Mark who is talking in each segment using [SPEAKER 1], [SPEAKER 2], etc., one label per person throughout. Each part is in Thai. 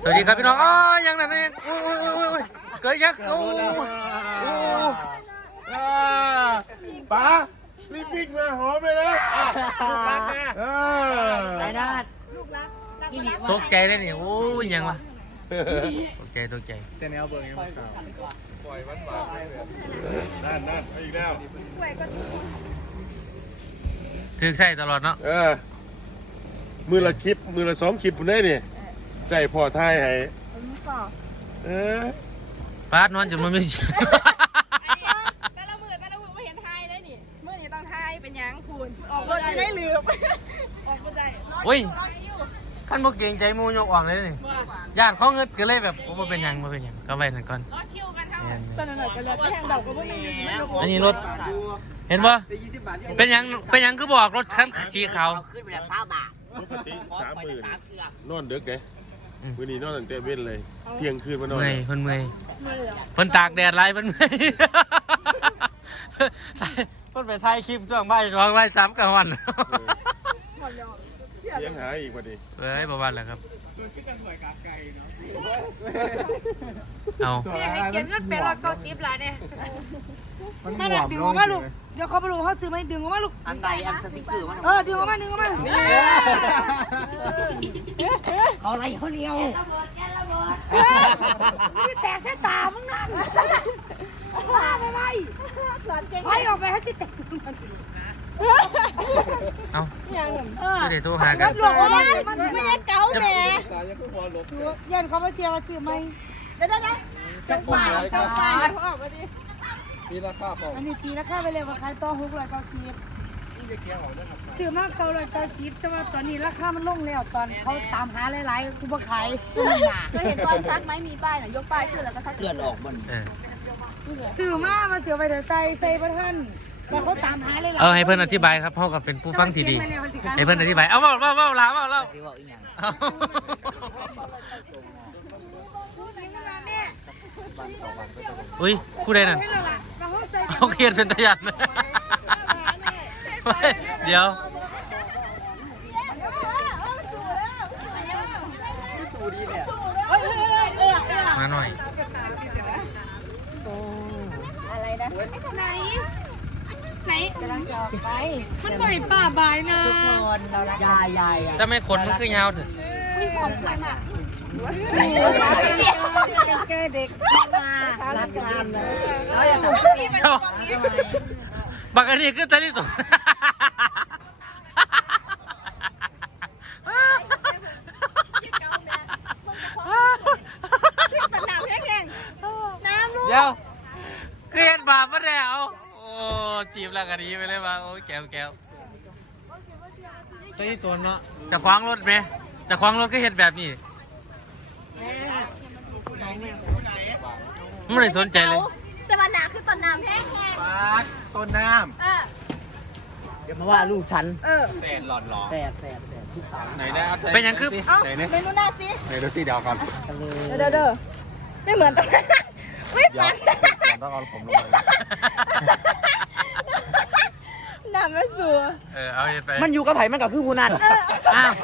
[SPEAKER 1] วัสดีครับพี่น้องอ๋อยังนั่นเองโอ้ยเกิดยักษ์โอ้
[SPEAKER 2] ป๋ารีบวิ่งมาหอมเลยนะลูกรักนะ
[SPEAKER 3] ไอ้นาด
[SPEAKER 1] ตกใจได้เนี่ยโอ้ยยังวะตกใจ
[SPEAKER 2] แต่แนวเบอร์ยังไม่ข่าวปล่อยวันหวานนั่นอีกแล้ว
[SPEAKER 1] ถือใส่ตลอดเนาะ
[SPEAKER 2] มือละคลิปมือละ2 คลิปผมได้เนี่ยใส่พอท้ายให้
[SPEAKER 1] ปาดนอนจนมันไม่
[SPEAKER 4] แต่ละมือไม่เห็นไทยเลยนี่มือนี่ต้องไทยเป็นยังคุณออกรถจะได้ลืมออกรถได้
[SPEAKER 1] โอ้ยขั้นบ่เก่งใจมูยกออกเลยนี่ญาติเขาเงินก็เลยแบบว่าเป็นยังก็ไปนั่นก่อน
[SPEAKER 4] รถคิวกันทั้งตอนนั้นก็เลยแทงดอกก็ไม่มี
[SPEAKER 1] อันนี้รถเห็นป่ะเป็นยังคือบอกรถคันสีขาว
[SPEAKER 3] ขึ้นไปแล้ว5 บาท
[SPEAKER 2] ปกติ30,000นอนดึกเลยวันนี้นอนตั้งแต่เว้นเลยเที่ยงคืนมานอน
[SPEAKER 1] เมื่อยเพิ่นตากแดดไรเพิ่นเมื่อยเพิ่นไปถ่ายคลิปช่วงบ่าย2 บ่าย 3กลางวัน
[SPEAKER 2] เลี้ยงหาอีกพอดี
[SPEAKER 1] ประมาณแหละครับเอา
[SPEAKER 4] ให้เก็บเงินเป็น190ล้านเนี่ย
[SPEAKER 5] นั่นแหละดึงออกมาลูกเดี๋ยวเขาไปดูเขาซื้อไหมดึงออกมาลูก
[SPEAKER 3] อันใดอันสติ๊กเกอร์มัน
[SPEAKER 5] ดึงออกมา
[SPEAKER 3] เขาอะไรเขาเลี้ยว
[SPEAKER 5] พี่แตกแค่ตามึงนั่นมาไปไปออกไปให้ที่แตก
[SPEAKER 1] เอาไม่ได้โทรหากัน
[SPEAKER 5] หลวงมัน
[SPEAKER 4] ไม่ใช่เก๋าแหม่
[SPEAKER 5] ยันเขามาเสียมาซื้อไหม
[SPEAKER 4] เดี๋ยวเจ้าป่าเขาออกมาดิ
[SPEAKER 5] อันนี้ตีราคาไปเลยว่าขายต่อ690ซื้อมาก990แต่ว่าตอนนี้ราคามันลงแล้วตอนเขาตามหาหลายๆกูบ่ขาย
[SPEAKER 4] ก็เห็นตอนซักไหมมีป้ายน่ะยกป้ายขึ้นแล้วก็ซัก
[SPEAKER 3] เลือดออกมัน
[SPEAKER 5] ซื้อมาเสือไปเถอะใส่ประท่านแล้วเขาตามหาเลย
[SPEAKER 1] ให้เพื่อนอธิบายครับพ่อกับเป็นผู้ฟังที่ดีให้เพื่อนอธิบายเอาเล่าอุ้ยผู้ใดนั่นเขาเขียนเป็นตะยันเดี๋ยวมาหน่อย
[SPEAKER 4] อะไรนะไหนกำลังจะไป
[SPEAKER 5] มันบ่อยป่าบายนะ
[SPEAKER 3] ทุกคนเรารักยาย
[SPEAKER 1] จะไม่ขนมันคือยาวเถอะ
[SPEAKER 5] เด็ก
[SPEAKER 3] รักกันเลย
[SPEAKER 1] บักอันนี้คือตะลิตัวเดี๋ยวคือเห็นบาปมาแล้วโอ้จีบแล้วกันนี้ไปเลยว่าโอ้แก้วตัวนี้ตัวเนาะจะคว้างรถไหมจะคว้างรถก็เห็นแบบนี้ไม่ได้สนใจเลย
[SPEAKER 4] แต่มันหนาคือต้นน้ำแห้ง
[SPEAKER 2] ปากต้นน้
[SPEAKER 3] ำเดี๋ยวมาว่าลูกฉัน
[SPEAKER 2] แสนหลอด
[SPEAKER 3] แสนทุกสาว
[SPEAKER 2] ไหนได้ครับ
[SPEAKER 1] เป็นยังคือ
[SPEAKER 4] เมนูหน้าสิ
[SPEAKER 2] ไหนดูสิเดี๋ยวก่อน
[SPEAKER 4] เด้อไม่เหมือนตอนนั้นไม่เหมือน
[SPEAKER 2] ต้องเอาผมลงไป
[SPEAKER 4] น้ำไม่สัว
[SPEAKER 1] เอาไป
[SPEAKER 3] มันอยู่กับไผ่มันกับคือผู้นั้นอ้าว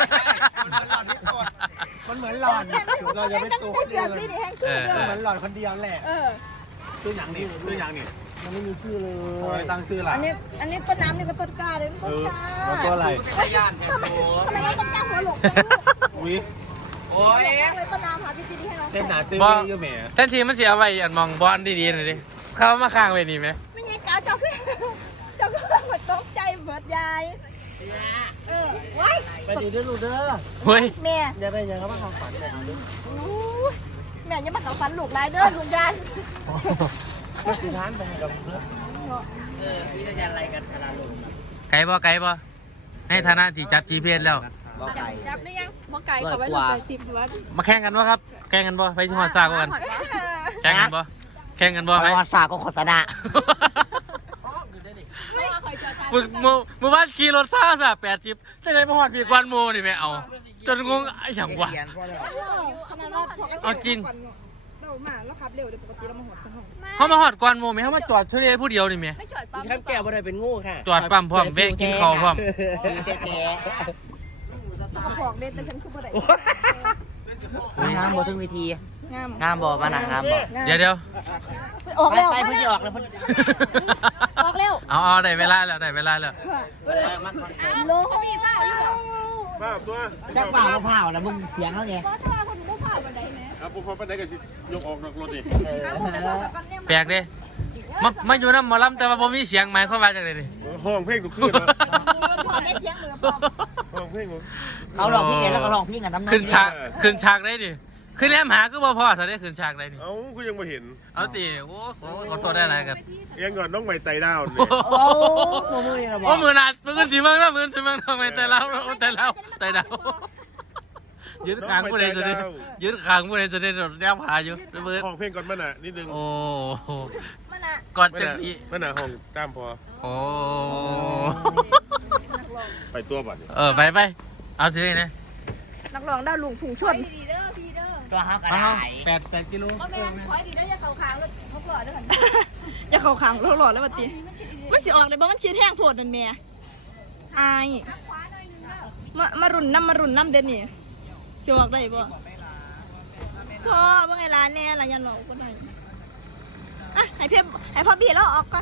[SPEAKER 2] มันเหมือนหลอนเราจะไม่ตัวเดียวเลยเหมือนหลอนคนเดียวแหละชื่อหนังนี่
[SPEAKER 3] มันไม่มีชื่อเลย
[SPEAKER 2] ตั้งชื่ออะไร
[SPEAKER 4] อันนี้ต้นน้ำนี่ก็ต้นกล้าเลยต้นกล้า
[SPEAKER 2] แล้วก็อะไร
[SPEAKER 4] ทำไมต้นกล้าหัวหลก
[SPEAKER 2] วิโอ้ย
[SPEAKER 4] ต้นน้ำหาพี่ดีให้น้อง
[SPEAKER 2] เต้นหนาซื้อเยอะแม่
[SPEAKER 1] แทนทีมันเสียไว้อันมองบอลดีๆหน่อยดิเข้ามาข้างไปนี่ไหม
[SPEAKER 4] ไม่ใช่กาวเจ้าขึ้นหมดตกใจหมดยายว้าย
[SPEAKER 3] ไปดูด้วยลูกเด้อ
[SPEAKER 1] เฮ้ย
[SPEAKER 4] แม่
[SPEAKER 3] อย่าไปอย่างเขามาทำฝันแบบนี้
[SPEAKER 4] แม่ยังมาเขาฝันลูกไรเด้อลุงยัน
[SPEAKER 3] ก็คือร้านไปกับวิทยาลัยกันคณะลุง
[SPEAKER 1] ไก่บ่ในฐานะที่จับ GPS แล้ว
[SPEAKER 4] จับได้ยังบ่ไก่เขาไว้ลูกไก่10ไว้
[SPEAKER 1] มาแข่งกันวะครับแข่งกันบ่ไปที่หอดซากกันแข่งกันบ่
[SPEAKER 3] ไปหอดซากก็โฆษณา
[SPEAKER 1] มือบ้านขี่รถซ่าซะ80ได้มาหอดพี่กวนโมนี่แม่เอาจนงงไอ้หยังวะเอาจริง
[SPEAKER 4] เรามาแล้วขับเร็วเดี๋ยวปกติเรามาหอดกัน
[SPEAKER 1] เขามาหอดกวนโมไหมเขามาจอดเฉยผู้เดียวนี่ไหม
[SPEAKER 4] ไม่จอดปั๊ม
[SPEAKER 3] แค่แก้วบ่ได้เป็นงูค่ะ
[SPEAKER 1] จอดปั๊มพร้อมเวะกินข้าวพร้อม
[SPEAKER 3] แท้
[SPEAKER 4] ๆบอกเด็ดแต่ฉันคือบ่ได้
[SPEAKER 3] งามบ่ถึงวิธี
[SPEAKER 4] งาม
[SPEAKER 3] งามบ่มาหนังงามบ่
[SPEAKER 1] เดี๋ยว
[SPEAKER 4] ออกแล้ว
[SPEAKER 3] ไปเพิ่นสิออกแล้วเพิ่น
[SPEAKER 4] ออกแล้ว
[SPEAKER 1] เอาได้เวลาแล้ว
[SPEAKER 4] โลเขามีบ้าอยู่
[SPEAKER 2] ป้าตัว
[SPEAKER 3] จักเปล่ามะพร้าวแล้วมึงเสียงแล้วไง
[SPEAKER 4] เพราะถ้าคนบ่ผ่านบันไดแม่
[SPEAKER 2] ครับผมพอปันไดก็สิยกออกนอกรถดิ
[SPEAKER 1] แปลกดิมาอยู่น้ำหมอลำแต่ว่าผมมีเสียงหมายความว่าจังไดนี่
[SPEAKER 2] ห้องเพลงทุกคืนนะ
[SPEAKER 4] ได้เสียงเหมือนปอม
[SPEAKER 2] ห้องเพลง
[SPEAKER 3] เขาลองพี่แล้วก็ลองพี่กับน้ำ
[SPEAKER 1] ขึ้นฉากได้ดิขึ้นแอมหาก็บ่พอซะได้ขึ้นฉากได้นี่
[SPEAKER 2] เอ้ากูยังไม่เห็น
[SPEAKER 1] เอาติโอ้ขอโทษได้หลายกัน
[SPEAKER 2] ยังก่อนน้องใหม่ไต่ดาวเนี่ย
[SPEAKER 3] โอ้โหมือนี่นะบอ
[SPEAKER 1] โอ้
[SPEAKER 3] ก
[SPEAKER 1] มือหนามือสิมังนะมือสิมังทำไมแต่เราแต่เรายืดขางผู้ใดจะได้ยืดขางผู้ใดจะได้โดดแนวผาอยู่ระเบิด
[SPEAKER 2] ห้องเพลงก่อนมันน่ะนิดนึง
[SPEAKER 1] โอ้
[SPEAKER 4] มันอ่ะ
[SPEAKER 1] ก่อน
[SPEAKER 2] มัน
[SPEAKER 1] จะ
[SPEAKER 2] น่ะ
[SPEAKER 1] นี้
[SPEAKER 2] มันน่ะห้องตามพอ
[SPEAKER 1] โอ้
[SPEAKER 2] ไปตัวบัตร
[SPEAKER 1] ไปเอาทีนี้นะ
[SPEAKER 4] นักร้องดาวลุงผุงชน
[SPEAKER 3] ตัวห้าวกระได
[SPEAKER 1] 8กิโล
[SPEAKER 4] ก็แม่ขอดีได้อย่าเข่าค้างแล้วเขาหล่อด้วยกันอย่าเข่าค้างหล่อแล้วบัดนี้มันสิออกเลยบ่มันชี้แท่งโพดนั่นแม่อายมารุ่นน้ำเด่นนี่สิออกได้บ่พ่อว่าไงร้านแน่ละยันหลอกก็ได้อ่ะให้พ่อบีแล้วออกก่อน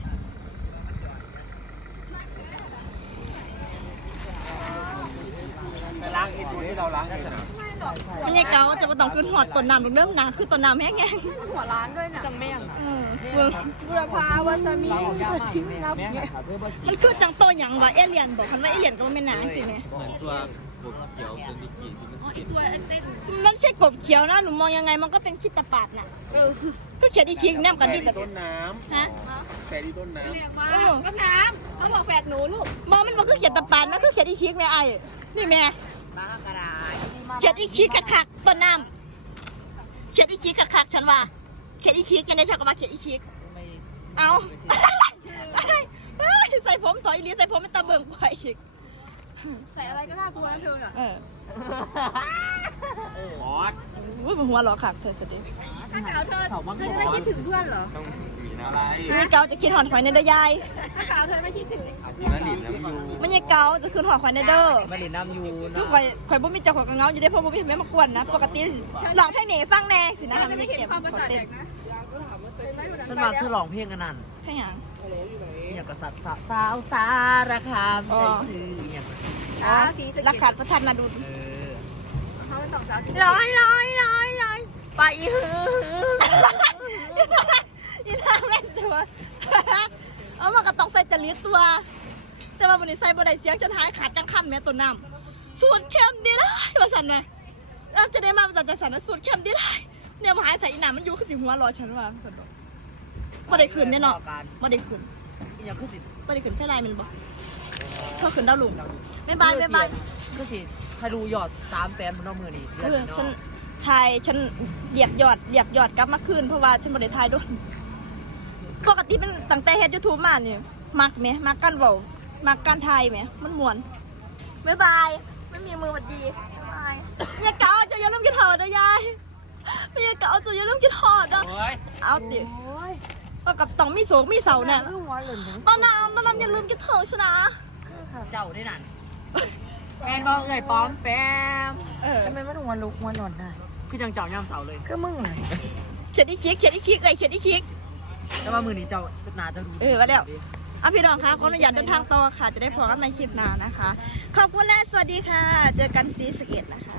[SPEAKER 2] ไปล้างอีกตัวที่เราล้างกันนะ
[SPEAKER 4] มันยังเก่าจะมาต้องขึ้นหอดต้นน้ำเริ่มหนาคือต้นน้ำแห้งแห้ง
[SPEAKER 5] หัวร้านด้วยนะจังแม่ง
[SPEAKER 4] เบิ่ง
[SPEAKER 5] บุรพาวาซามิน้ำเนี่ย
[SPEAKER 4] มันคือจังโตหยังวะเอเลียนบอกคันว่าเอเลียนก็ไม่นานสิแม่
[SPEAKER 1] เหมือนตัวกบเขียวเป็นมิกิ
[SPEAKER 4] มันใช่กบเขียวนะหนูมองยังไงมันก็เป็นขี้ตะปาดน่ะก็เขียนอีกทีแนมกันดิกับ
[SPEAKER 2] ต้นน้
[SPEAKER 4] ฮะ
[SPEAKER 2] ำแต่ที่ต้นน้ำ
[SPEAKER 4] ก็น้ำเขาบอกแฝดหนูลูกมองมันบอกคือเขียนตะปาดนะคือเขียนอีกทีแม่ไอ้นี่แม่
[SPEAKER 3] ห้าวกระได
[SPEAKER 4] เขียนอีกทีคักๆต้นน้ำเขียนอีกทีคักๆฉันว่าเขียนอีกทีกันได้ชักก็มาเขียนอีกทีเอาใส่ผมถอยอีลีใส่ผมเป็นตะเบิ่งควายชิก
[SPEAKER 5] ใส่อะไรก็น่ากลัวนะเธออ่ะ
[SPEAKER 3] บอส
[SPEAKER 4] อุ้ยหัวหลอกขักเธอสดิ
[SPEAKER 5] ถ้าเก่าเธอไม่คิดถึงเพื่อนเหรอ
[SPEAKER 2] อะไร
[SPEAKER 4] มันเกาจะคิดหอนควายในเด้อยาย
[SPEAKER 5] ถ้าเก่าเธอไม่คิดถึง
[SPEAKER 4] มันยังเกาจะคืนหอนควายในเด้อ
[SPEAKER 3] มาเล่นน้ำอยู่
[SPEAKER 4] คือควายบ่มีเจ้าของกระเงาอยู่ได้เพราะบ่มีแม่มากวนนะปกติหลอกให้หนีฟังแน่สินะ
[SPEAKER 5] จะ
[SPEAKER 4] มัน
[SPEAKER 5] ไม่
[SPEAKER 4] จะ
[SPEAKER 5] เห็น
[SPEAKER 4] เก็บ
[SPEAKER 5] ความประสาทแดกนะ
[SPEAKER 3] ฉันมาคือร้องเพลงกันนั่น
[SPEAKER 4] ให้หยัง
[SPEAKER 3] อย่างกับสาวสารคามใจคืออย่าง
[SPEAKER 4] รักขาดประทันนะดู
[SPEAKER 5] เขาเป็นสองสาวสี
[SPEAKER 4] ร้อยไปฮืออีนางแม่ตัวเอามากระตอกใส่จริตตัว แต่ว่าวันนี้ใส่บ่ได้เสียงจนหายขาดจังค่ำแม่ตัวน้ำสูตรเข้มดีเลยว่าสันนะเราจะได้มาประจันสันนะสูตรเข้มดีเลยเนี่ยมาหายใส่อีหนามันอยู่คือสิหัวรอฉันว่าสันบอกบ่ได้คืนแน่นอนบ่ได้คืน
[SPEAKER 3] อย่างคือสิ
[SPEAKER 4] บ่ได้คืนแค่ไรมันบอกเธอคืนดาวลุงบ๊ายบายบ๊ายบาย
[SPEAKER 3] คือสิถ้าดูยอด300,000บนน้องมือนี่เดือนนี้
[SPEAKER 4] ฉัน
[SPEAKER 3] เนาะ
[SPEAKER 4] ทายฉันเรียกยอดกลับมาคืนเพราะว่าฉันบ่ได้ทายด้วยปกติเป็นตั้งแต่เฮ็ด YouTube มานี่มักไหมมักกันเว้ามักการทายไหมมันม่วนบ๊ายบายไม่มีมือหวัดดีบ๊ายบายอย่าเก่าจะอย่าลืมกินหอดนะยายอย่าเก่าจะอย่าลืมกินหอดนะเอาติก็กับต้องมีโศกมีเสาน่ะตอนน้ำอย่าลืมกินเถอะชนะ
[SPEAKER 3] เจ้าได้นั่นแฟนบอกเอ่ยป้อมแปม
[SPEAKER 5] ทำไมมันหัวลุกหัวนอนได้
[SPEAKER 3] คือจังเจ้าย่ำเสาเลย
[SPEAKER 5] ก็มึง
[SPEAKER 4] เขียนอีชิกเขียนอีชิก
[SPEAKER 3] แต่ว่ามือนี้เจ้านาจะดู
[SPEAKER 4] ว่าแล้วเอาพี่น้องคะขออนุญาตเดินทางต่อค่ะ จะได้พอกันในคลิปหน้านะคะ ขอบคุณและสวัสดีค่ะ เจอกันซีสะเกตนะคะ